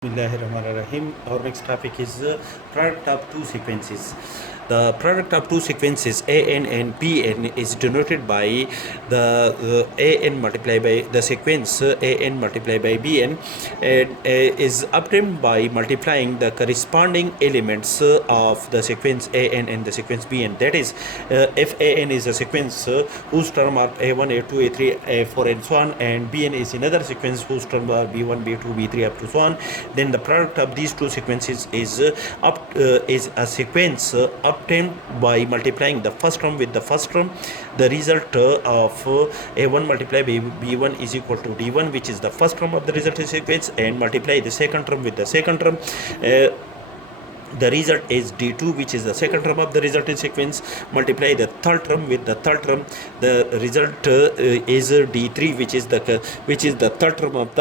Bismillahirrahmanirrahim. Our next topic is product of two sequences. The product of two sequences AN and BN is denoted by the AN multiplied by the sequence AN multiplied by BN and is obtained by multiplying the corresponding elements of the sequence AN and the sequence BN. That is, if AN is a sequence whose term are A1, A2, A3, A4 and so on, and BN is another sequence whose term are B1, B2, B3 up to so on, then the product of these two sequences is a sequence obtained by multiplying the first term with the first term. The result of A1 multiplied by B1 is equal to D1, which is the first term of the resulting sequence, and multiply the second term with the second term. The result is D2, which is the second term of the resulting sequence. Multiply the third term with the third term. The result is D3, which is the third term of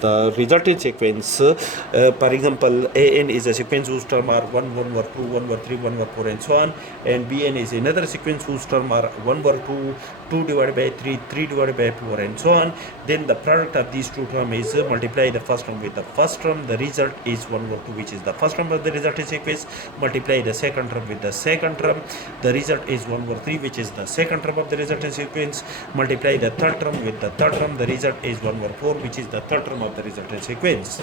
the resulting sequence. For example, AN is a sequence whose term are 1 over 2, 1 over 3, 1 over 4 and so on, and BN is another sequence whose term are 1 over 2, 2 divided by 3, 3 divided by 4 and so on. Then the product of these two terms is multiply the first term with the first term. The result is 1 over 2, which is the first term of the resulting sequence. Multiply the second term with the second term. The result is 1 over 3, which is the second term of the resulting sequence. Multiply the third term with the third term. The result is 1 over 4, which is the third term of the resultant sequence.